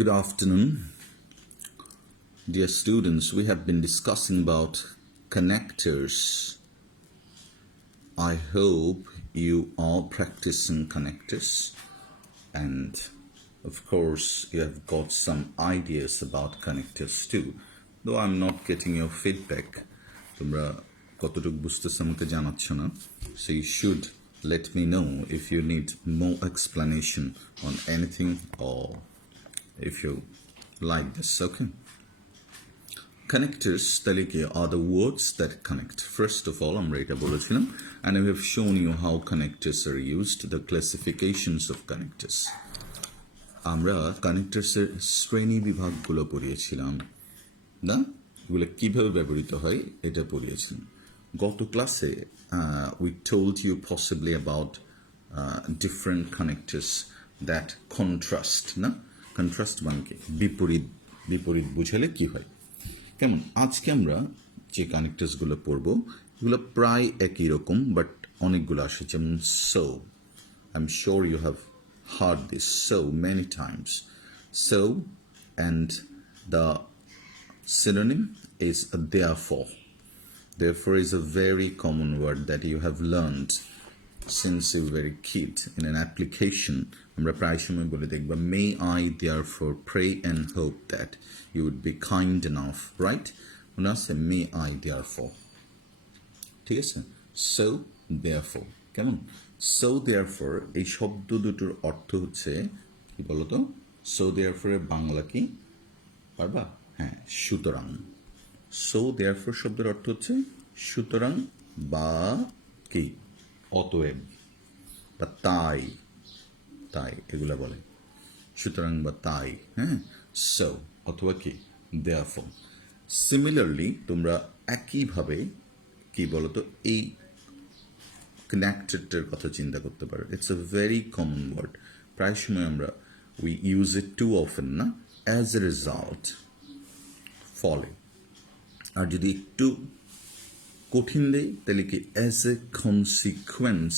Good afternoon, dear students. We have been discussing about connectors. I hope you are practicing connectors, and of course you have got some ideas about connectors too. Though I'm not getting your feedback, তোমরা কতটুকু বুঝতেছ আমাকে জানাচ্ছ না, so you should let me know if you need more explanation on anything or if you like this. Okay, connectors তাহলে কি are the words that connect. First of all, আমরা এটা বলেছিলাম, and we have shown you how connectors are used, the classifications of connectors. আমরা connectors এর শ্রেণী বিভাগগুলো পড়িয়েছিলাম না, এগুলো কিভাবে ব্যবহৃত হয় এটা পড়িয়েছিলাম গত ক্লাসে. We told you possibly about different connectors that contrast, না কন্ট্রাস্ট মানে কি বিপরীত, বিপরীত বুঝালে কি হয় কেমন. আজকে আমরা যে কানেক্টার্সগুলো পড়বো এগুলো প্রায় একই রকম, বাট অনেকগুলো আসে, যেমন so. I'm sure you have heard this so many times. So, and the synonym is therefore. Therefore is a very common word that you have learned since you were a kid. In an application, আমরা প্রায় সময় বলে দেখবা, may I therefore pray and hope that you would be kind enough, right? মনে আছে, may I therefore, ঠিক আছে. so therefore, কেমন. so therefore এই শব্দ দুটোর অর্থ হচ্ছে কি বলতো. so therefore এর বাংলা কি পারবা? হ্যাঁ, সুতরাং. so therefore শব্দের অর্থ হচ্ছে সুতরাং বা কি অতএব বা তাই, তাই এগুলা বলে সুতরাং বা তাই. হ্যাঁ, so অথবা কি therefore. সিমিলারলি তোমরা একইভাবে কি বলতো এই কানেক্টেডের কথা চিন্তা করতে পারো. It's a very common word, প্রায় সময় আমরা we use it too often, না. অ্যাজ এ রেজাল্ট, ফলে. আর যদি একটু কঠিন দেই তাহলে কি as a consequence.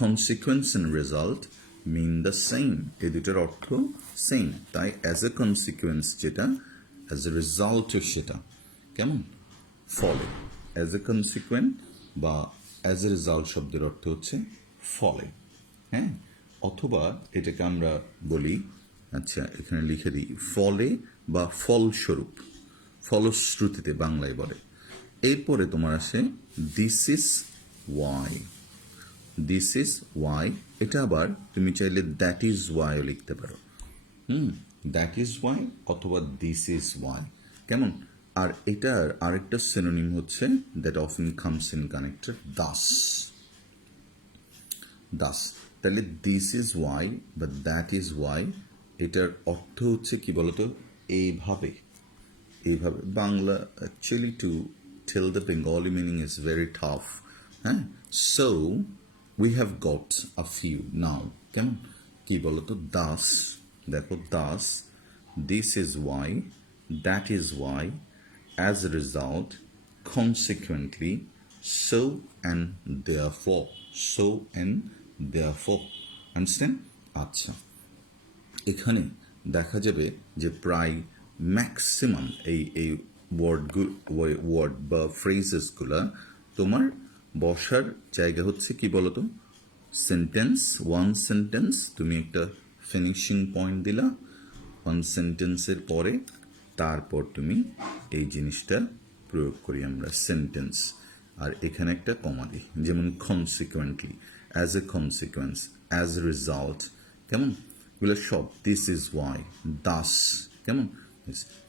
Consequence and result mean the same, এই দুটোর অর্থ সেম. তাই অ্যাজ এ কনসিকুয়েন্স যেটা, অ্যাজ এ রেজাল্টও সেটা, কেমন ফলে. অ্যাজ এ কনসিকুয়েন্ট বা অ্যাজ এ রেজাল্ট শব্দের অর্থ হচ্ছে ফলে. হ্যাঁ, অথবা এটাকে আমরা বলি, আচ্ছা এখানে লিখে দিই, ফলে বা ফলস্বরূপ, ফলশ্রুতিতে বাংলায় বলে. এরপরে তোমার আসে this is why. This is why, এটা আবার তুমি চাইলে দ্যাট ইজ ওয়াইও লিখতে পারো. দ্যাট ইজ ওয়াই অথবা দিস ইজ ওয়াই, কেমন. আর এটার আরেকটা সিনোনিম হচ্ছে that often comes in connector, thus. Thus, তাহলে দিস ইজ ওয়াই বা দ্যাট ইজ ওয়াই এটার অর্থ হচ্ছে কি বলতো এইভাবে, এইভাবে. Bangla actually to tell the Bengali meaning is very tough. হ্যাঁ, so we have got a few নাও, কেমন কি বলতো. দাস, দেখো Das, this is Y, that is Y, as a result, consequently, so and therefore. So and therefore. Understand? আচ্ছা, এখানে দেখা যাবে যে প্রায় ম্যাক্সিমাম এই ওয়ার্ড বা ফ্রেজেসগুলা তোমার বসার জায়গা হচ্ছে কি বলতো সেন্টেন্স. ওয়ান সেন্টেন্স, তুমি একটা ফিনিশিং পয়েন্ট দিলা ওয়ান সেন্টেন্সের পরে, তারপর তুমি এই জিনিসটা প্রয়োগ করি আমরা সেন্টেন্স, আর এখানে একটা কমা দিই, যেমন consequently, as a consequence, as a result, কেমন. এগুলো সব দিস ইজ ওয়াই, দাস, কেমন.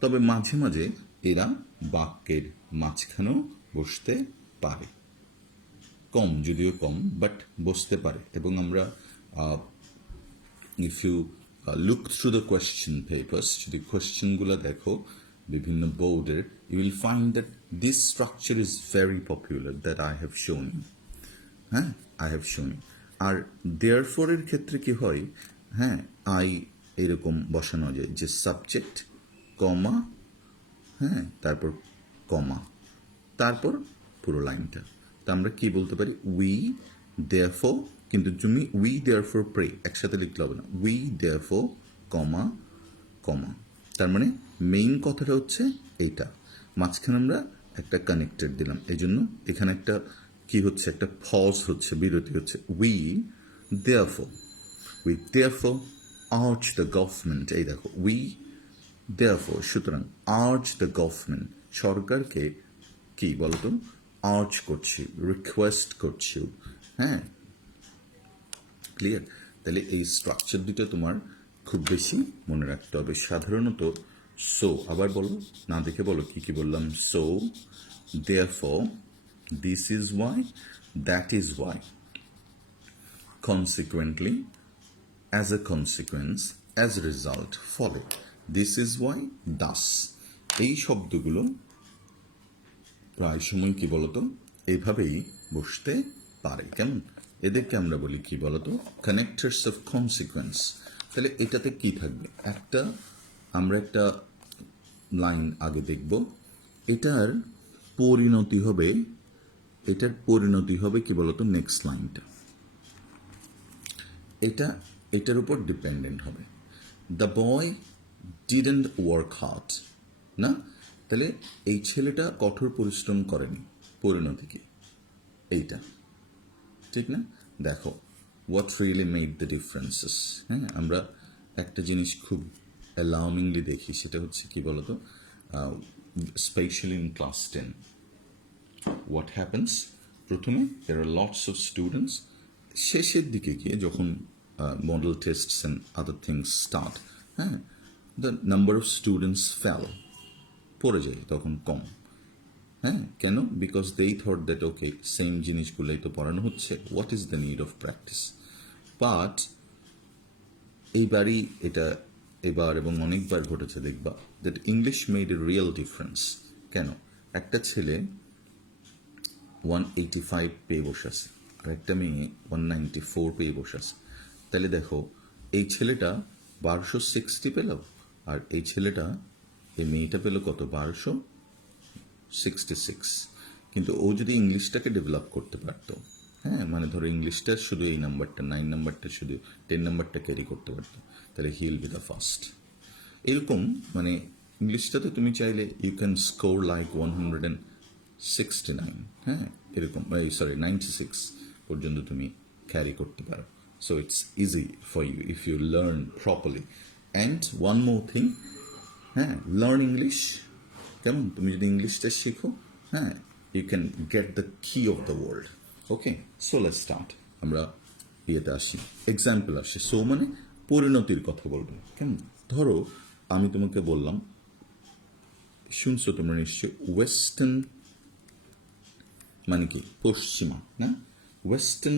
তবে মাঝে মাঝে এরা বাক্যের মাঝখানেও বসতে পারে, কম, যদিও কম, বাট বসতে পারে. এবং আমরা if you look through the question papers, যদি কোয়েশ্চেনগুলো দেখো বিভিন্ন বোর্ডের, you will find that this structure is very popular that I have shown you. হ্যাঁ, I have shown you. R therefore এর ক্ষেত্রে কি হয়, হ্যাঁ, আই এরকম বসানো যায় যে সাবজেক্ট কমা, হ্যাঁ, তারপর কমা, তারপর পুরো লাইনটা. তা আমরা কি বলতে পারি, উই therefore, কিন্তু তুমি উই therefore pray একসাথে লিখতে হবে না. উই therefore, কমা, কমা। তার মানে মেইন কথাটা হচ্ছে এইটা, মাঝখানে আমরা একটা কানেক্টর দিলাম, এই জন্য এখানে একটা কি হচ্ছে, একটা পজ হচ্ছে, বিরতি হচ্ছে। We therefore arch the government, এই দেখো উই দেয়ারফর, সুতরাং আর্চ দ্য গভর্নমেন্ট, সরকারকে কি বলতো আর্চ করছি, রিকোয়েস্ট করছি। হ্যাঁ, ক্লিয়ার? তাহলে এই স্ট্রাকচার দুটো তোমার খুব বেশি মনে রাখতে হবে। সাধারণত সো, আবার বলো, না দেখে বলো কি কি বললাম। So, therefore, this is Y, that is Y, consequently, as a consequence, as a result, ফলে, this is why, thus, এই শব্দগুলো প্রায় সময় কি বলতো এইভাবেই বসতে পারে। কেমন? এদেরকে আমরা বলি কি বলতো কানেক্টার্স অফ কনসিকুয়েন্স। তাহলে এটাতে কি থাকবে, আমরা একটা লাইন আগে দেখব, এটার পরিণতি হবে কি বলতো নেক্সট লাইনটা, এটার উপর ডিপেন্ডেন্ট হবে। The boy didn't work hard, না? তাহলে এই ছেলেটা কঠোর পরিশ্রম করেনি, পরিণতি কি এইটা, ঠিক না? দেখো what really made the differences. হ্যাঁ, আমরা একটা জিনিস খুব অ্যালার্মিংলি দেখি, সেটা হচ্ছে কি বলতো, specially in class 10 what happens, প্রথমে there are lots of students, শেষের দিকে গিয়ে যখন model tests and other things start, হ্যাঁ, the number of students fail, পড়ে যায় তখন কম। হ্যাঁ, কেন? বিকজ দেই থট দ্যাট ওকে সেম জিনিসগুলোই তো পড়ানো হচ্ছে, what is the need of practice. But এবার এবং অনেকবার ঘটেছে, দেখবা that English made a real difference. কেন? একটা ছেলে 185 পেয়ে বসে আছে, আর একটা মেয়ে 194 পেয়ে বসে আছে। তাহলে দেখো এই ছেলেটা 1260 পেল, আর এই মেয়েটা পেল কত, 1266। কিন্তু ও যদি ইংলিশটাকে ডেভেলপ করতে পারতো, হ্যাঁ, মানে ধরো ইংলিশটা শুধু এই নাম্বারটা 9 নাম্বারটা শুধু 10 নাম্বারটা ক্যারি করতে পারতো, তাহলে he will be the first. এরকম মানে ইংলিশটাতে তুমি চাইলে ইউ ক্যান স্কোর লাইক 169, হ্যাঁ, এরকম, 96 পর্যন্ত তুমি ক্যারি করতে পারো। So it's easy for you if you learn properly. And one more thing, হ্যাঁ, লার্ন ইংলিশ। কেমন? তুমি যদি ইংলিশটা শেখো, হ্যাঁ, you can get the key of the world. Okay, so let's start. আমরা ইয়েতে আসি, এক্সাম্পল আসে। সো মানে পরিণতির কথা বলবো। কেমন? ধরো আমি তোমাকে বললাম, শুনছো তোমরা নিশ্চয়, ওয়েস্টার্ন মানে কি পশ্চিমা, না? ওয়েস্টার্ন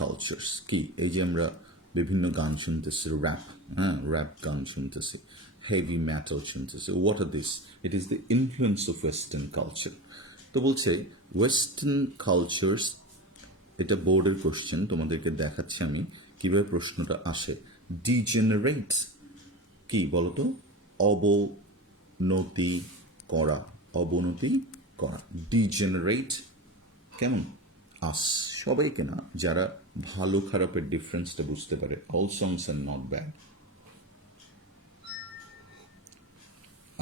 কালচার্স কি? এই যে আমরা বিভিন্ন গান শুনতেছি, র্যাপ গান শুনতেছি, হেভি মেটাল শুনতেছি, what are this? It is the influence of western culture. তো বলছে ওয়েস্টার্ন কালচার্স, এটা বোর্ডের কোশ্চেন, তোমাদেরকে দেখাচ্ছি আমি কিভাবে প্রশ্নটা আসে। ডিজেনারেট কি বলতো? অবনতি করা, ডিজেনারেট। কেমন? আস, সবাইকে না, যারা ভালো খারাপের ডিফারেন্সটা বুঝতে পারে। All songs are not bad.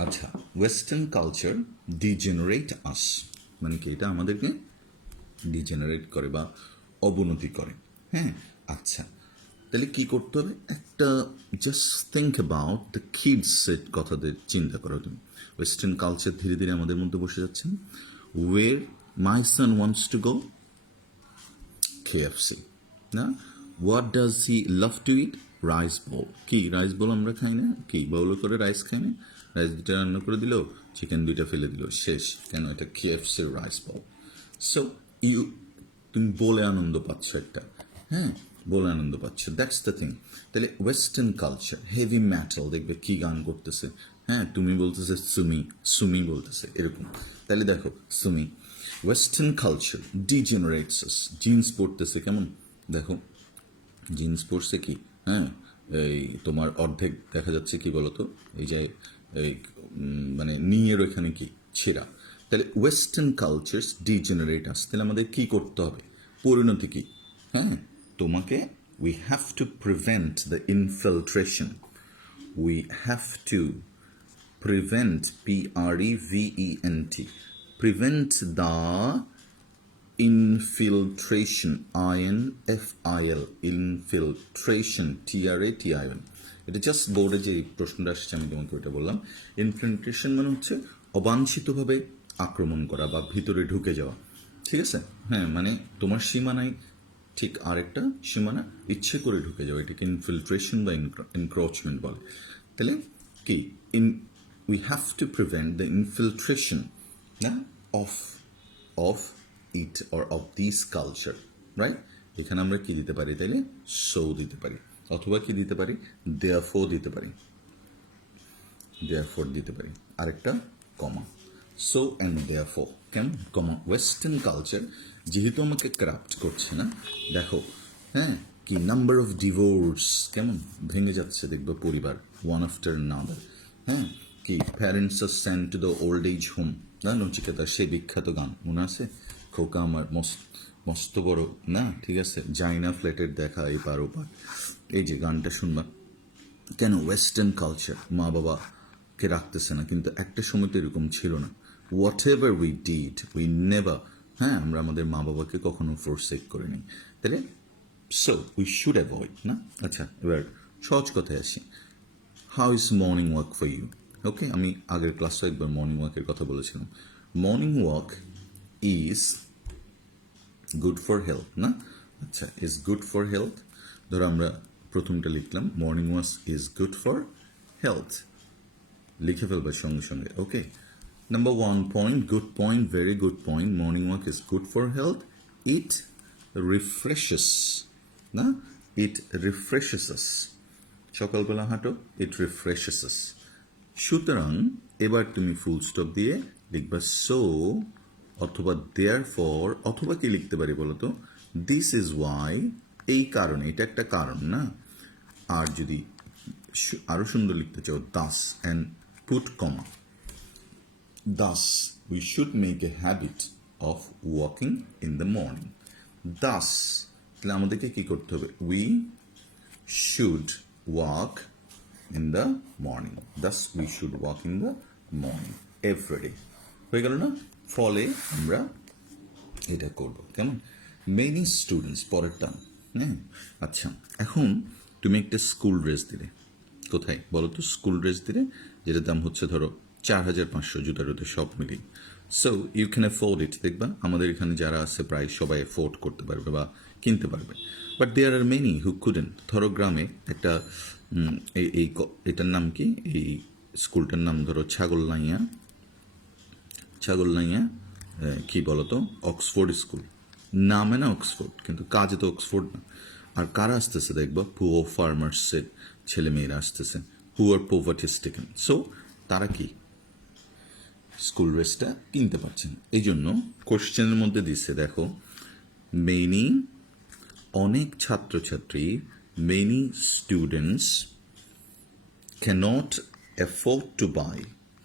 আচ্ছা, ওয়েস্টার্ন কালচার ডিজেনারেট আস মানে কি? এটা আমাদেরকে ডিজেনারেট করে বা অবনতি করে। হ্যাঁ, আচ্ছা, তাহলে কি করতে হবে? একটা জাস্ট থিঙ্ক অ্যাবাউট দ্য কিডসের কথাদের চিন্তা করো তুমি। ওয়েস্টার্ন কালচার ধীরে ধীরে আমাদের মধ্যে বসে যাচ্ছেন। Where my son wants to go, KFC, না? What does he love to eat? Rice bowl. কি রাইস বোল আমরা খাই না? কি বাউল করে রাইস খাই না? রাইস 2টা রান্না করে দিল, চিকেন 2টা ফেলে দিল, শেষ। কেন? এটা KFC রাইস বোল। সো তুমি বলে আনন্দ পাচ্ছ একটা, হ্যাঁ, বলে আনন্দ পাচ্ছ, দ্যাটস দ্য থিং। তাহলে ওয়েস্টার্ন কালচার, হেভি মেটাল, দেখবে কি গান করতেছে, হ্যাঁ, তুমি বলতেছে সুমি বলতেছে, এরকম। তাহলে দেখো সুমি, ওয়েস্টার্ন কালচার ডিজেনারেটস, জিন্স পরতেছে, কেমন? দেখো জিন্স পরছে কি, হ্যাঁ, এই তোমার অর্ধেক দেখা যাচ্ছে কি বলতো, এই যে এই মানে নিয়ের ওইখানে কি ছেঁড়া। তাহলে ওয়েস্টার্ন কালচার্স ডিজেনারেট আস, তাহলে আমাদের কি করতে হবে? পরিণতি কি? হ্যাঁ, তোমাকে we have to prevent the infiltration. We have to prevent, P-R-E-V-E-N-T, prevent the infiltration, I-N-F-I-L, infiltration, T-R-A-T-I-O-N. এটা জাস্ট বোর্ডে যে প্রশ্নটা আসছে আমি তোমাকে ওটা বললাম। ইনফিল্ট্রেশন মানে হচ্ছে অবাঞ্ছিতভাবে আক্রমণ করা বা ভিতরে ঢুকে যাওয়া, ঠিক আছে? হ্যাঁ, মানে তোমার সীমানায় ঠিক আরেকটা সীমানা ইচ্ছে করে ঢুকে যাওয়া, এটাকে ইনফিল্ট্রেশন বা এনক্রোচমেন্ট বলে। তাহলে কি we have to prevent the infiltration of it or of this culture, right? এখানে আমরা কি দিতে পারি তাইলে? so দিতে পারি, অথবা কি দিতে পারি? therefore দিতে পারি, therefore দিতে পারি, আরেকটা কমা, so and therefore, কেমন? কমা। ওয়েস্টার্ন কালচার যেহেতু আমাকে কারাপ্ট করছে না, দেখো, হ্যাঁ, কি নাম্বার অফ ডিভোর্স, কেমন ভেঙে যাচ্ছে দেখবে পরিবার, ওয়ান আফটার নাদার। হ্যাঁ, কি parents are sent to the old age home, না নচিকেতা সেই বিখ্যাত গান মনে আছে? খোকা আমার মস্ত বড়, না ঠিক আছে, যাই না ফ্ল্যাটের দেখা এই পার ওপার, এই যে গানটা শুনবা। কেন? ওয়েস্টার্ন কালচার মা বাবাকে রাখতেছে না, কিন্তু একটা সময় তো এরকম ছিল না। What ever we did we never, হ্যাঁ, আমরা আমাদের মা বাবাকে কখনো ফোরসেক করিনি। তাহলে সো উই শুড অ্যাভয়েড, না? আচ্ছা, এবার সহজ কথায় আসি। How is morning walk for you? Okay, আমি আগের ক্লাসে একবার মর্নিং ওয়াকের কথা বলেছিলাম। Morning walk is good for health, না? আচ্ছা, ইজ গুড ফর হেলথ। ধরো আমরা প্রথমটা লিখলাম, morning walk is good for health, লিখে ফেলবার সঙ্গে সঙ্গে। Okay, number 1 point, good point, very good point. Morning walk is good for health. It refreshes, না? ইট রিফ্রেশেস আস, সকালবেলা হাঁটো, ইট রিফ্রেশেস আস। সুতরাং এবার তুমি ফুল স্টপ দিয়ে লিখবা সো অথবা দেয়ারফর, অথবা কি লিখতে পারি বলো তো? দিস ইজ ওয়াই, এই কারণে, এটা একটা কারণ, না? আর যদি আরো সুন্দর লিখতে চাও, Das and put comma, Das we should make a habit of walking in the morning. Das, তাহলে আমাদেরকে কি করতে হবে? We should walk in the morning. Thus we should walk in the morning every day. হয়ে গেল না? ফলে আমরা এটা করব, কেমন? মেনি স্টুডেন্টস, পরের টার্ম। হ্যাঁ, আচ্ছা, এখন তুমি একটা স্কুল ড্রেস দিলে, কোথায় বলো তো? স্কুল ড্রেস দিলে, যেটার দাম হচ্ছে ধরো 4,500 জুতারুতে সব মিলিয়ে। So you can afford it, দেখবা আমাদের এখানে যারা আছে প্রায় সবাই অ্যাফোর্ড করতে পারবে বা কিনতে পারবে। But there are many who couldn't. ধরো গ্রামে একটা এটার নাম কি? এই স্কুলটার নাম ধরো ছাগলনাইয়া কি বলতো? Oxford school. নামে না অক্সফোর্ড, কিন্তু কাজে তো অক্সফোর্ড না। আর কারা আসতেছে দেখবা? পুয়ার ফার্মার্সের ছেলে মেয়েরা আসতেছে, পুয়ার পভার্টি স্টিকেন। সো তারা কি স্কুল ড্রেসটা কিনতে পারছেন। এই জন্য কোশ্চেনের মধ্যে দিচ্ছে, দেখো, মেনি, অনেক ছাত্রছাত্রী, many students cannot afford to buy,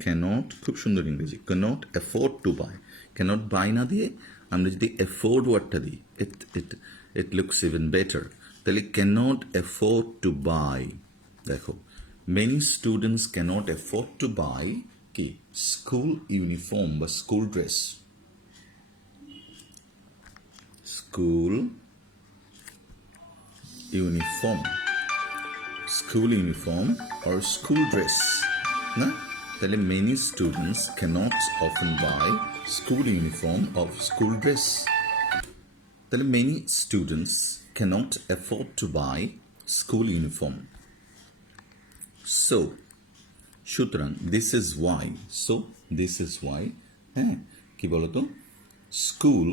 cannot, খুব সুন্দর ইংরেজি, cannot afford to buy, cannot buy না দিয়ে আমরা যদি afford ওয়ার্ডটা দিই, it looks even better। তাহলে cannot afford to buy, দেখো, many students cannot afford to buy কি? স্কুল ইউনিফর্ম বা school dress, school uniform, school uniform or school dress, না? তাহলে many students cannot often buy school uniform or school dress। তাহলে many students cannot afford to buy school uniform। So সুতরাং this is why, so this is why, হ্যাঁ, কি বলতো? School,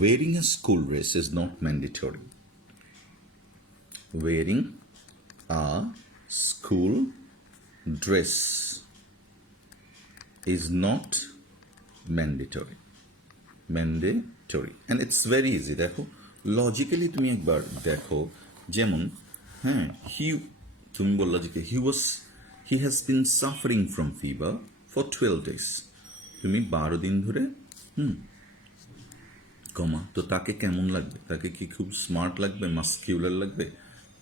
wearing a school dress is not mandatory। Wearing a school dress is not mandatory, and it's very easy। দেখো, logically তুমি একবার দেখো, যেমন, হ্যাঁ, তুমি বললো যে he has been suffering from fever for 12 days। তুমি 12 দিন ধরে কমা, তো তাকে কেমন লাগবে? তাকে কি খুব স্মার্ট লাগবে, মাস্কিউলার লাগবে?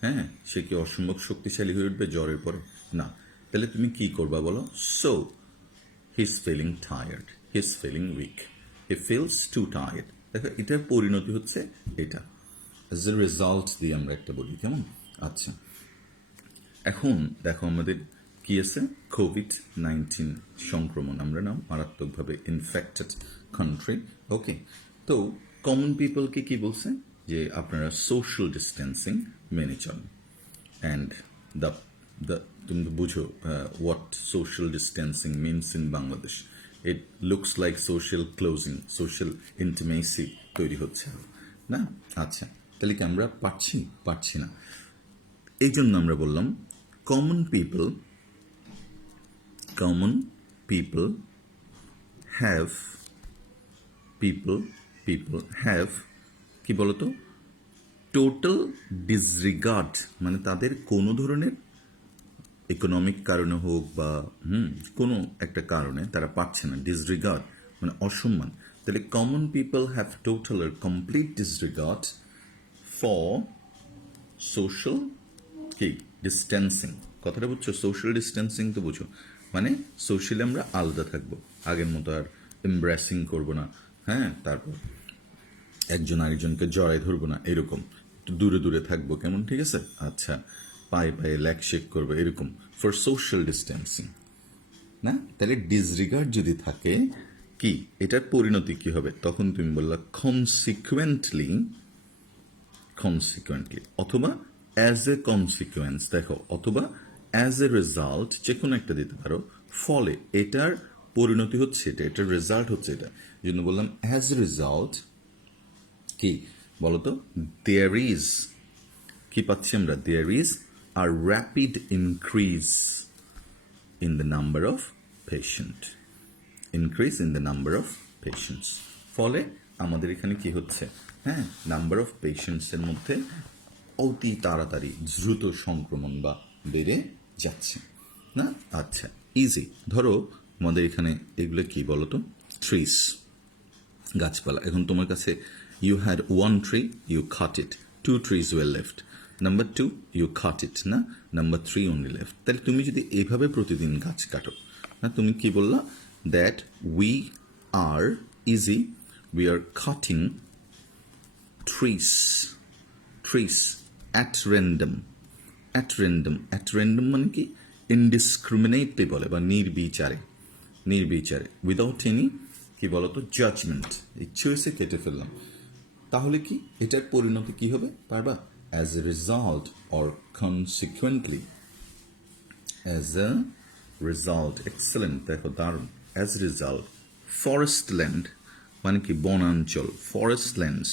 হ্যাঁ, সে কি অসম্ভব শক্তিশালী হয়ে উঠবে জ্বরের পরে? না। তাহলে তুমি কি করবা বলো? So he's feeling tired, he's feeling weak, he feels too tired. দেখো এটার পরিণতি হচ্ছে এটা, as a result দিয়ে আমরা একটা বলি, কেমন? আচ্ছা, এখন দেখো আমাদের কি আছে, COVID-19 সংক্রমণ, আমরা না মারাত্মকভাবে ইনফেক্টেড কান্ট্রি। ওকে, তো কমন পিপলকে কি বলছে যে আপনারা সোশ্যাল ডিস্টেন্সিং মেনে চলেন। অ্যান্ড দ্য দ্য তুমি তো বুঝো what social distancing means in Bangladesh. It looks like social closing, social intimacy তৈরি হচ্ছে না। আচ্ছা, তাহলে কি আমরা পারছি না। এই জন্য আমরা বললাম কমন পিপল হ্যাভ কি বলতো, টোটাল ডিসরিগার্ড, মানে তাদের কোনো ধরনের ইকোনমিক কারণে হোক বা কোনো একটা কারণে তারা পাচ্ছে না, ডিসরিগার্ড মানে অসম্মান। তাহলে কমন পিপল হ্যাভ টোটাল আর কমপ্লিট ডিসরিগার্ড ফর সোশ্যাল কি ডিস্টেন্সিং। কথাটা বুঝছো? সোশ্যাল ডিস্টেন্সিং তো বুঝো, মানে সোশ্যালি আমরা আলাদা থাকবো, আগের মতো আর এমব্রেসিং করবো না, হ্যাঁ, তারপর একজন আরেকজনকে জড়াই ধরবো না, এরকম একটু দূরে দূরে থাকবো, কেমন? ঠিক আছে। আচ্ছা, পায়ে ল্যাক শেক করবো, এরকম ফর সোশ্যাল ডিস্টেন্সিং না। তাহলে ডিসরিগার্ড যদি থাকে, কি এটার পরিণতি কি হবে? তখন তুমি বললা কনসিকুয়েন্টলি, অথবা অ্যাজ এ কনসিকুয়েন্স, দেখো, অথবা অ্যাজ এ রেজাল্ট, যে কোনো একটা দিতে পারো। ফলে এটার পরিণতি হচ্ছে এটা, এটার রেজাল্ট হচ্ছে এটা। এই জন্য বললাম অ্যাজ এ রেজাল্ট কি বলতো, দেয়ার ইজ, কি পাচ্ছি আমরা? There is a rapid increase in the number of patient, ফলে আমাদের এখানে কি হচ্ছে, হ্যাঁ, নাম্বার অফ পেশেন্টসের মধ্যে অতি তাড়াতাড়ি দ্রুত সংক্রমণ বা বেড়ে যাচ্ছে না। আচ্ছা, ইজি। ধরো আমাদের এখানে এগুলো কি বলতো, ট্রিস, গাছপালা। এখন তোমার কাছে you had one tree, you cut it, 2 trees were left, number 2 you cut it না, নাম্বার 3 only left। তাহলে তুমি যদি এইভাবে প্রতিদিন গাছ কাটো না, তুমি কি বললা? That we are cutting trees at random মানে কি? ইনডিসক্রিমিনেটলি বলে, বা নির্বিচারে, উইদাউট এনি কি বলতো জাজমেন্ট, ইচ্ছে হয়েছে কেটে ফেললাম। তাহলে কি এটার পরিণতি কি হবে পারবা? As a result or consequently, excellent, দেখো দারুণ। As a result forest land মানে কি? বনাঞ্চল, ফরেস্ট ল্যান্ডস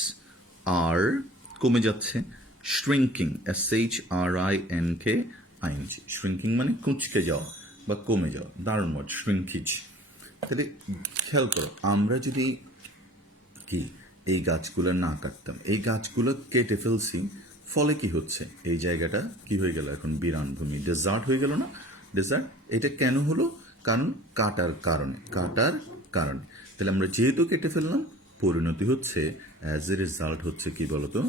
আর কমে যাচ্ছে, শ্রিঙ্কিং, SHRINKING, শ্রিঙ্কিং মানে কুঁচকে যাওয়া বা কমে যাওয়া, দারুণ ওয়ার্ড, শ্রিঙ্কিজ। তাহলে খেয়াল করো, আমরা যদি কি এই গাছগুলো না কাটতাম, এই গাছগুলো কেটে ফেলছি, ফলে কি হচ্ছে? এই জায়গাটা কি হয়ে গেল? এখন বিরান ভূমি, ডেজার্ট হয়ে গেল না? ডেজার্ট। এটা কেন হলো? কারণ কাটার কারণে। তাহলে আমরা যেহেতু কেটে ফেললাম, পরিণতি হচ্ছে অ্যাজ এ রেজাল্ট হচ্ছে কি বলতো?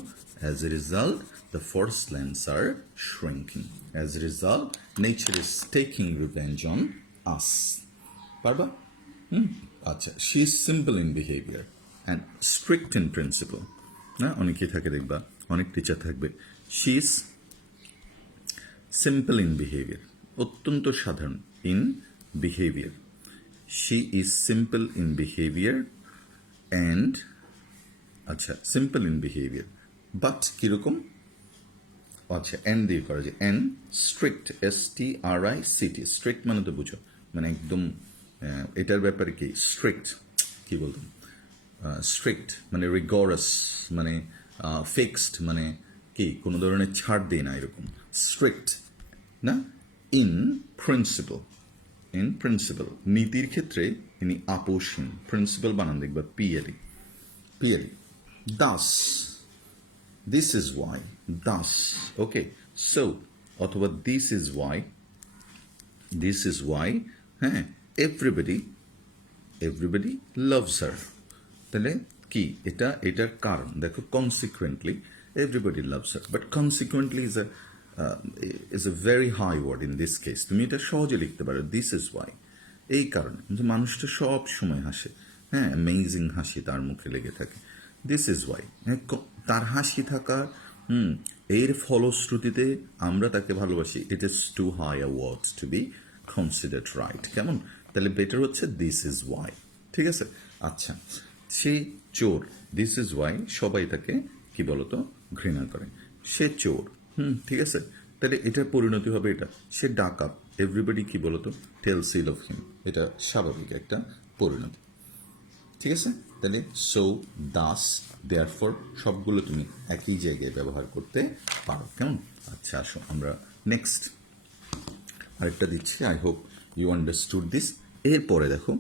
As a result the forest lands are shrinking, as a result nature is taking revenge on us. পারবা? আচ্ছা, she is simple in behaviour and strict in principle না, অনেকেই থাকে দেখবা, অনেক টিচার থাকবে, she is simple in behaviour, অত্যন্ত সাধারণ, in behaviour, she is simple in behaviour and, আচ্ছা, সিম্পল ইন বিহেভিয়ার বাট কিরকম? আচ্ছা, এন দিয়ে করা যায়, এন স্ট্রিক্ট, STRICT, স্ট্রিক্ট মানে তো বুঝো, মানে একদম এটার ব্যাপারে কি স্ট্রিক্ট, কি বলতাম, স্ট্রিক্ট মানে রিগরাস, মানে ফিক্সড, মানে কি কোনো ধরনের ছাড় দেয় না, এরকম স্ট্রিক্ট না। ইন প্রিন্সিপাল, নীতির ক্ষেত্রে ইনি আপোষহীন, প্রিন্সিপাল বানান দেখবা পিএলই। Das, this is why, thus, okay, so অথবা this is why, হ্যাঁ, everybody loves her। তাহলে কি এটা এটার কারণ দেখো consequently everybody loves her but consequently is a very high word in this case তুমি এটা সহজে লিখতে পারো দিস ইজ ওয়াই এই কারণে যে মানুষটা সব সময় হাসে হ্যাঁ অ্যামেজিং হাসি তার মুখে লেগে থাকে দিস ইজ ওয়াই তার হাসি থাকা এর ফলশ্রুতিতে আমরা তাকে ভালোবাসি it is too high a words to be considered right কেমন তাহলে বেটার হচ্ছে দিস ইজ ওয়াই ঠিক আছে আচ্ছা সে চোর দিস ইজ ওয়াই সবাই তাকে কি বলতো ঘৃণা করে সে চোর ঠিক আছে তাহলে এটার পরিণতি হবে এটা সে ডাকাত এভরিবডি কি বলতো টেলস ইল অফ হিম এটা স্বাভাবিক একটা পরিণতি ঠিক আছে তাহলে সো দাস দেয়ারফর সবগুলো তুমি একই জায়গায় ব্যবহার করতে পারো কেমন আচ্ছা আসো আমরা নেক্সট আরেকটা দিচ্ছি I hope you understood this এরপরে দেখো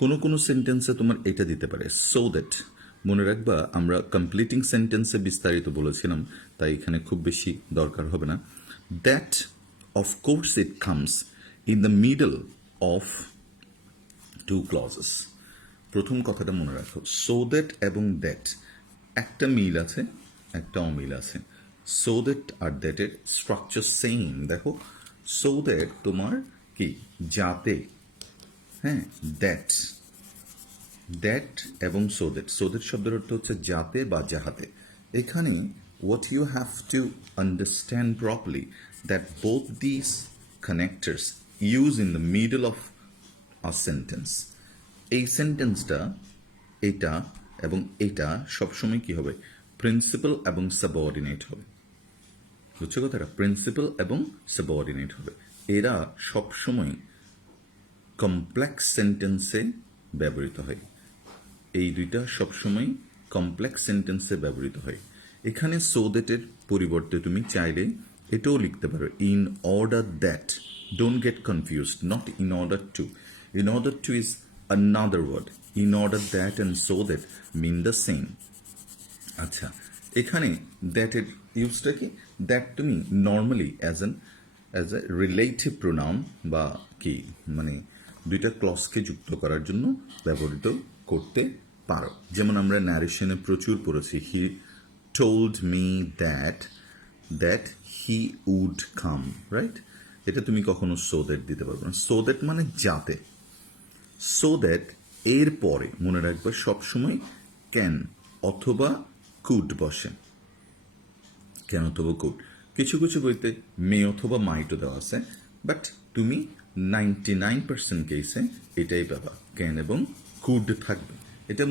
কোনো কোনো সেন্টেন্সে তোমার এটা দিতে পারে সো দ্যাট মনে রাখবা আমরা কমপ্লিটিং সেন্টেন্সে বিস্তারিত বলেছিলাম তাই এখানে খুব বেশি দরকার হবে না that of course it comes in the middle of two clauses প্রথম কথাটা মনে রাখো সো দ্যাট এবং দ্যাট একটা মিল আছে একটা অমিল আছে সো দ্যাট আর দ্যাটের স্ট্রাকচার সেম দেখো সো দ্যাট তোমার কি যাতে হ্যাঁ দ্যাট দ্যাট এবং সো দ্যাট শব্দের অর্থ হচ্ছে যাতে বা যাহাতে এখানে what you have to understand properly that both these connectors use in the middle of a sentence এই সেন্টেন্সটা এটা এবং এটা সবসময় কি হবে প্রিন্সিপাল এবং সাবঅর্ডিনেট হবে বুঝছো কথাটা প্রিন্সিপাল এবং সাবঅর্ডিনেট হবে এরা সবসময় কমপ্লেক্স সেন্টেন্সে ব্যবহৃত হয় এই দুইটা সবসময় কমপ্লেক্স সেন্টেন্সে ব্যবহৃত হয় এখানে সো দ্যাটের পরিবর্তে তুমি চাইলে এটাও লিখতে পারো in order that don't get confused not in order to is another word in order that and so that mean the same আচ্ছা এখানে দ্যাট এর ইউজটা কি দ্যাট তুমি normally as a relative pronoun বা কি মানে দুইটা ক্লজকে যুক্ত করার জন্য ব্যবহৃত করতে পারো যেমন আমরা ন্যারেশনে প্রচুর পড়েছি he told me that he would come right এটা তুমি কখনো সো দ্যাট দিতে পারবে না সো দ্যাট মানে যাতে সো দ্যাট এর পরে মনে রাখবে সবসময় ক্যান অথবা কুড বসে ক্যান অথবা কুড কিছু কিছু বইতে মে অথবা মাইটও দেওয়া আছে বাট তুমি 99% কেসে এটাই পাবা ক্যান এবং কুড থাকবে এটা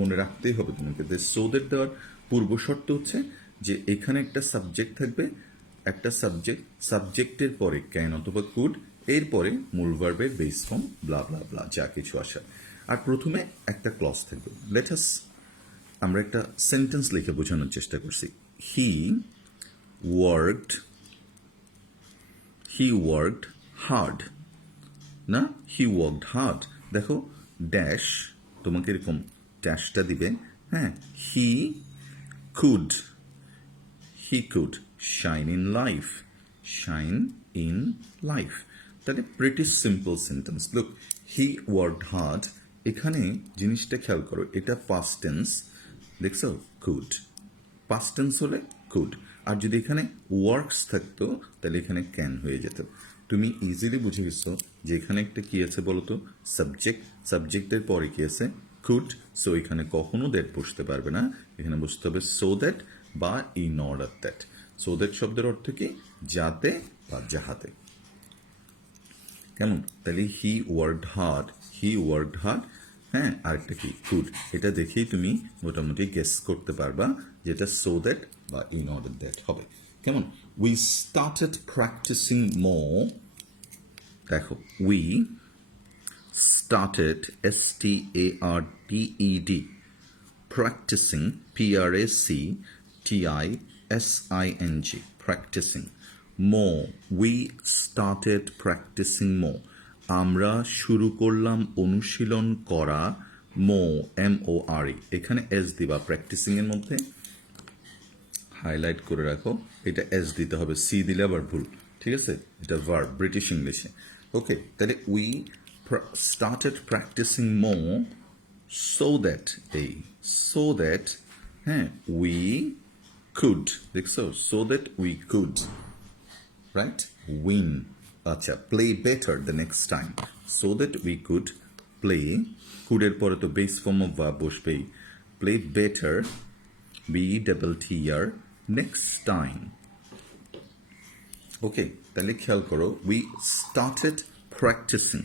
মনে রাখতেই হবে তোমাকে যে সো দ্যাট দেওয়ার পূর্ব শর্ত হচ্ছে যে এখানে একটা সাবজেক্ট থাকবে একটা সাবজেক্টের পরে ক্যান অথবা কুড এরপরে মূল ভার্বের বেস ফর্ম ব্লা ব্লা ব্লা যা কিছু আসা আর প্রথমে একটা ক্লজ থাকবে লেটাস আমরা একটা সেন্টেন্স লিখে বোঝানোর চেষ্টা করছি হি ওয়ার্কড হার্ড না হি ওয়ার্কড হার্ড দেখো ড্যাশ তোমাকে এরকম ড্যাশটা দিবে হ্যাঁ he could shine in life তাহলে pretty simple sentence look he worked hard এখানে জিনিসটা খেয়াল করো এটা পাস্ট টেন্স দেখছো কুড পাস্ট টেন্স হলে কুড আর যদি এখানে ওয়ার্কস থাকতো তাহলে এখানে ক্যান হয়ে যেত তুমি ইজিলি বুঝে গেছো যে এখানে একটা কি আছে বলতো সাবজেক্টের পরে কি আছে কুড সো এখানে কখনো দ্যাট বসতে পারবে না এখানে বসতে হবে সো দ্যাট বা in order that so that শব্দের অর্থ কি যাতে বা যাহাতে কেমন তাহলে হি ওয়ার্কড হার্ড হ্যাঁ আরেকটা কি কুড এটা দেখেই তুমি মোটামুটি গেস করতে পারবা যেটা সো দ্যাট বা ইন অর্ডার দ্যাট হবে কেমন উই স্টার্টেড প্র্যাকটিসিং মোর দেখো we started STARTED practising PRACTISING practising more we started practicing more আমরা শুরু করলাম অনুশীলন করা MORE এখানে এস দিবা প্র্যাকটিসিং এর মধ্যে হাইলাইট করে রাখো এটা এস দিতে হবে সি দিলে আবার ভুল ঠিক আছে এটা ভার্ব ব্রিটিশ ইংলিশে ওকে তাহলে we started practising more so that এই so that হ্যাঁ we could দেখছো so that we could right win আচ্ছা play better the next time so that we could play could এর পরে তো base form of verb বসবেই play better BETTER next time ওকে তাহলে খেয়াল করো উই স্টার্টেড প্র্যাকটিসিং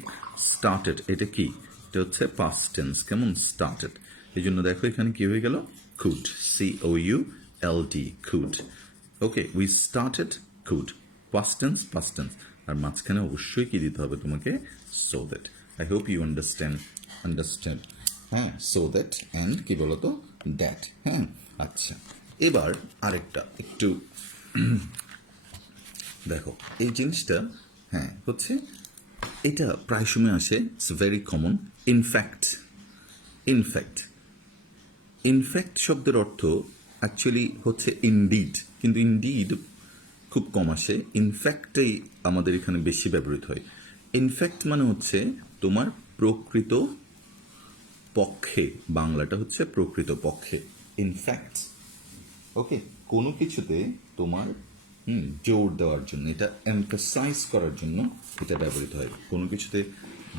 স্টার্টেড এটা কি এটা হচ্ছে পাস্ট টেন্স কেমন স্টার্টেড এই জন্য দেখো এখানে কি হয়ে গেল could COULD could okay we started could past tense আর মাঝখানে অবশ্যই কি দিতে হবে তোমাকে so that I hope you understand হ্যাঁ সো দ্যাট অ্যান্ড কি বলতো দ্যাট হ্যাঁ আচ্ছা এবার আরেকটা একটু দেখো এই জিনিসটা হ্যাঁ হচ্ছে এটা প্রায় সময় আসে ইটস ভেরি কমন ইনফ্যাক্ট শব্দের অর্থ অ্যাকচুয়ালি হচ্ছে ইনডিড কিন্তু ইনডিড খুব কম আসে ইনফ্যাক্টেই আমাদের এখানে বেশি ব্যবহৃত হয় ইনফ্যাক্ট মানে হচ্ছে তোমার প্রকৃত পক্ষে বাংলাটা হচ্ছে প্রকৃত পক্ষে ইনফ্যাক্ট ওকে কোনো কিছুতে তোমার জোর দেওয়ার জন্য এটা এমফাসাইজ করার জন্য এটা ব্যবহৃত হয় কোনো কিছুতে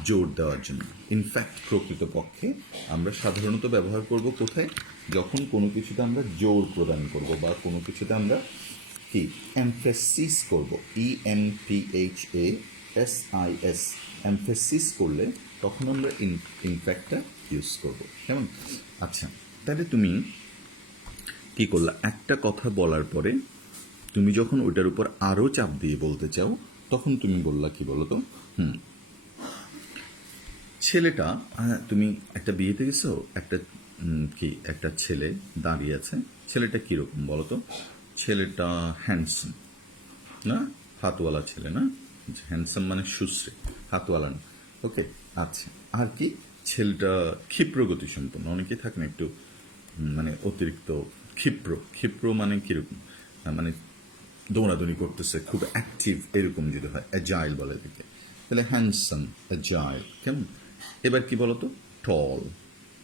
জোর দেওয়ার জন্য ইনফ্যাক্ট প্রকৃতপক্ষে আমরা সাধারণত ব্যবহার করব কোথায় যখন কোনো কিছুতে আমরা জোর প্রদান করব বা কোনো কিছুতে আমরা কি এমফেসিস করব EMPHASIS এমফেসিস করলে তখন আমরা ইনফ্যাক্টটা ইউজ করব কেমন আচ্ছা তাহলে তুমি কি করলা একটা কথা বলার পরে তুমি যখন ওইটার উপর আরো চাপ দিয়ে বলতে চাও তখন তুমি বললা কি বলো তো ছেলেটা তুমি একটা বিয়েতে গেছো একটা ছেলে দাঁড়িয়ে আছে ছেলেটা কিরকম বলো তো ছেলেটা হ্যান্ডসাম না হাতওয়ালা ছেলে না হ্যান্ডসাম মানে সুশ্রী হাতওয়ালা না ওকে আচ্ছা আর কি ছেলেটা ক্ষিপ্র গতি সম্পন্ন অনেকেই থাকে না একটু মানে অতিরিক্ত ক্ষিপ্র মানে কিরকম মানে দৌড়াদৌড়ি করতেছে খুব অ্যাক্টিভ এরকম যদি হয় অ্যাজাইল বলে এদিকে তাহলে হ্যান্ডসাম অ্যাজাইল কেমন এবার কি বলতো টল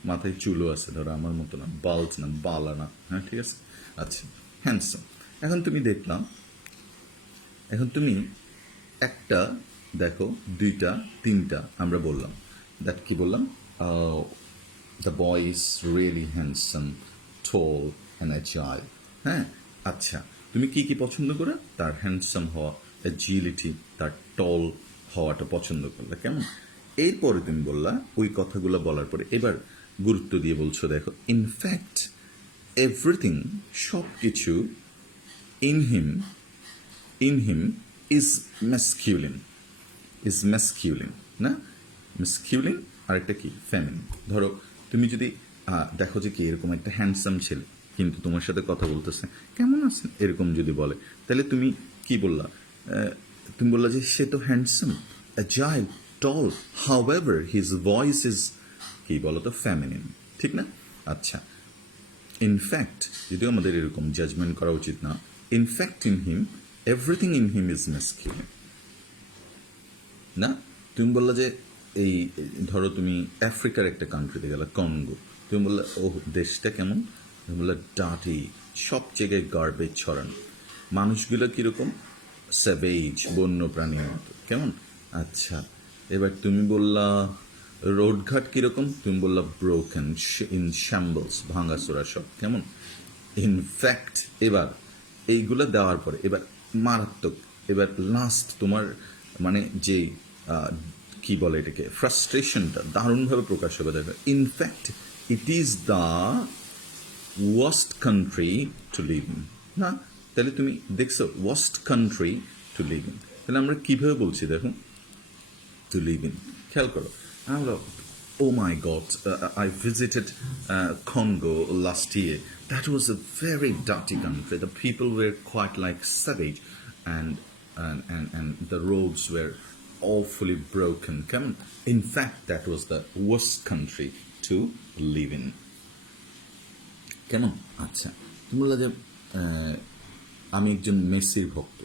মাথায় চুলও আছে ধরো আমার মতো না বাল্জ না বালা না হ্যাঁ ঠিক আছে আচ্ছা হ্যান্ডসাম এখন তুমি একটা দেখো দুইটা তিনটা আমরা বললাম দ্যাট কি বললাম the boy is really handsome tall and agile হ্যাঁ আচ্ছা তুমি কি পছন্দ করো তার হ্যান্ডসাম হওয়া অ্যাজিলিটি তার টল হওয়াটা পছন্দ করলে কেমন এরপরে তুমি বললা ওই কথাগুলো বলার পরে এবার গুরুত্ব দিয়ে বলছো দেখো ইনফ্যাক্ট এভরিথিং সব কিছু ইন হিম ইজ ম্যাসকিউলিন না ম্যাসকিউলিন আরেকটা কি ফেমিনিন ধরো তুমি যদি দেখো যে কি এরকম একটা হ্যান্ডসাম ছেলে কিন্তু তোমার সাথে কথা বলতেছে কেমন আছেন এরকম যদি বলে তাহলে তুমি কি বললা তুমি বললা যে সে তো handsome agile tall however his voice is কি বলো তো ফেমিনিন ঠিক না আচ্ছা ইনফ্যাক্ট যদিও আমাদের এরকম জাজমেন্ট করা উচিত না in fact in him everything in him is masculine না তুমি বললা যে এই ধরো তুমি আফ্রিকার একটা কান্ট্রিতে গেলা কঙ্গো তুমি বললা ও দেশটা কেমন তুমি বললা ডাটি সব জায়গায় গার্বেজ ছড়ানো মানুষগুলো কিরকম স্যাভেজ বন্য প্রাণীর মতো কেমন আচ্ছা এবার তুমি বললা রোডঘাট কিরকম তুমি বললা ব্রোকেন ইন শ্যাম্বলস ভাঙাচোরা সব কেমন ইনফ্যাক্ট এবার এইগুলো দেওয়ার পরে এবার মারাত্মক এবার লাস্ট তোমার মানে যে কি বলে এটাকে ফ্রাস্ট্রেশনটা দারুণভাবে প্রকাশ হবে দেখবে in fact it is the worst country to live in না তাহলে তুমি দেখছো worst country to live in তাহলে আমরা কীভাবে বলছি দেখো টু লিভ ইন খেয়াল করো আমরা oh my god I visited Congo last year that was a very dirty country the people were quite like savage and the roads were awfully broken in fact that was the worst country to live in কেমন আচ্ছা তুমি বললে যে আমি একজন মেসির ভক্ত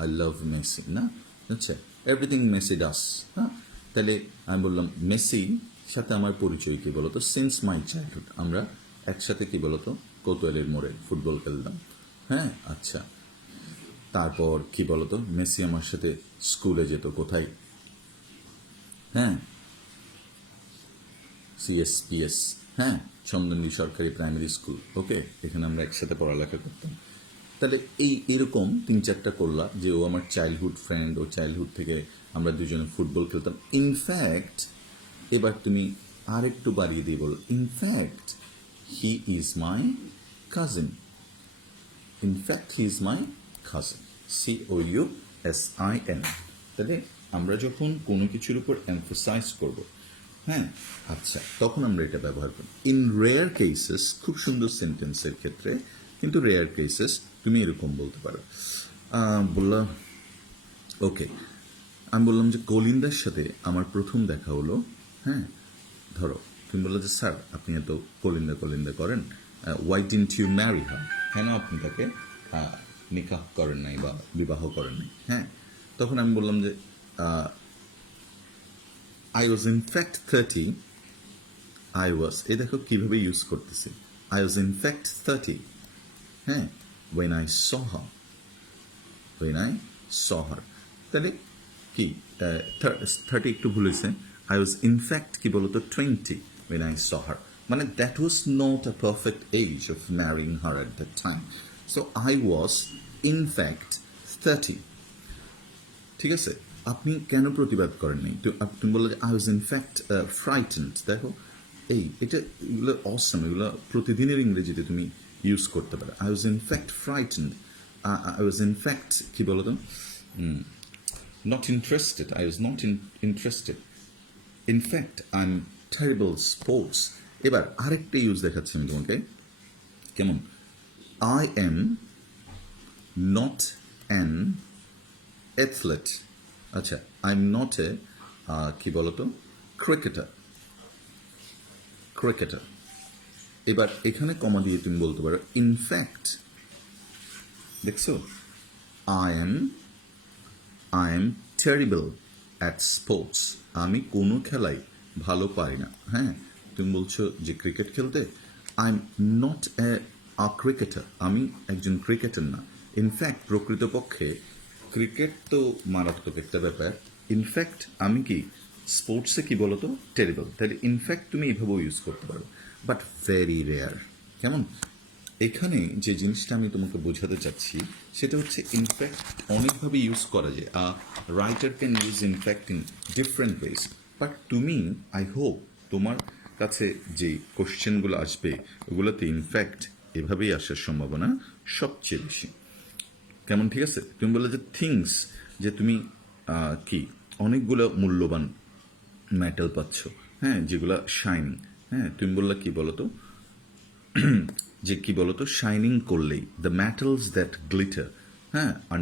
I love Messi না আচ্ছা এভরিথিং মেসি ডাস হ্যাঁ তাহলে আমি বললাম মেসি সাথে আমার পরিচয় কি বলতো, সিন্স মাই চাইল্ডহুড আমরা একসাথে কি বলতো কোতোয়ালির মোড়ে ফুটবল খেলতাম। হ্যাঁ, আচ্ছা, তারপর কি বলতো মেসি আমার সাথে স্কুলে যেত কোথায়, হ্যাঁ, সিএসপিএস, হ্যাঁ, চন্দনদি সরকারি প্রাইমারি স্কুল, ওকে, এখানে আমরা একসাথে পড়ালেখা করতাম। তাহলে এরকম 3-4টা করলা যে ও আমার চাইল্ডহুড ফ্রেন্ড, ও চাইল্ডহুড থেকে আমরা দুজনে ফুটবল খেলতাম। ইনফ্যাক্ট এবার তুমি আর একটু বাড়িয়ে দিয়ে বলো, in fact he is my cousin, in fact he is my cousin, COUSIN। তাহলে আমরা যখন কোনো কিছুর উপর এমফোসাইজ করব, হ্যাঁ, আচ্ছা, তখন আমরা এটা ব্যবহার করি। ইন রেয়ার কেসেস, খুব সুন্দর সেন্টেন্সের ক্ষেত্রে, কিন্তু রেয়ার কেসেস তুমি এরকম বলতে পারো, বললাম ওকে, আমি বললাম যে কলিন্দার সাথে আমার প্রথম দেখা হলো, হ্যাঁ, ধরো তুমি বললো যে স্যার আপনি এত কলিন্দা কলিন্দা করেন, why didn't you marry her, কেন আপনি তাকে নিকাহ করেন নাই বা বিবাহ করেন নাই, হ্যাঁ, তখন আমি বললাম যে I was in fact 30, I was, এই দেখো কীভাবে ইউজ করতেছি, আই ওয়াজ ইন ফ্যাক্ট 30, হ্যাঁ, when I saw her, when I saw her, তাহলে কি 30 একটু ভুল হয়েছে, আই ওয়াজ ইনফ্যাক্ট কি বলতো 20 when I saw her, মানে that was not a perfect age of marrying her at that time, so I was in fact 30। ঠিক আছে, আপনি কেন প্রতিবাদ করেননি, তুমি বললে আই ওয়াজ ইনফ্যাক্ট ফ্রাইটেন্ড, দেখো এটা এগুলো অসম, এগুলো প্রতিদিনের ইংরেজিতে তুমি ইউজ করতে পারো। I was in fact frightened, I was in fact কি বলো তো not interested, I was not interested, in fact I'm terrible sports। এবার আরেকটা ইউজ দেখাচ্ছি আমি তোমাকে, কেমন, I am not an athlete, আচ্ছা, I'm not a কি বলতো ক্রিকেটার, এবার এখানে কমা দিয়ে তুমি বলতে পারো ইনফ্যাক্ট, দেখছো, I am terrible at sports, আমি কোনো খেলাই ভালো পারি না, হ্যাঁ, তুমি বলছো যে ক্রিকেট খেলতে, I am not a cricketer, আমি একজন ক্রিকেটার না। ইনফ্যাক্ট প্রকৃতপক্ষে ক্রিকেট তো মারাত্মক একটা ব্যাপার, ইনফ্যাক্ট আমি কি স্পোর্টসে কি বলতো টেরিবল, তাহলে ইনফ্যাক্ট তুমি এভাবেও ইউজ করতে পারো, বাট ভেরি রেয়ার। কেমন, এখানে যে জিনিসটা আমি তোমাকে বোঝাতে চাচ্ছি সেটা হচ্ছে ইনফ্যাক্ট অনেকভাবে ইউজ করা যায়, writer can use in fact in different ways, but তুমি, আই হোপ তোমার কাছে যে কোশ্চেনগুলো আসবে ওগুলোতে ইনফ্যাক্ট এভাবেই আসার সম্ভাবনা সবচেয়ে বেশি। কেমন, ঠিক আছে, তুমি বলে যে থিংস, যে তুমি কি অনেকগুলো মূল্যবান মেটাল পাচ্ছ, হ্যাঁ, যেগুলো শাইনিং, হ্যাঁ, তুমি বললা কি বলতো যে কি বলতো শাইনিং করলেই, দ্য মেটালস দ্যাট গ্লিটার, হ্যাঁ, আর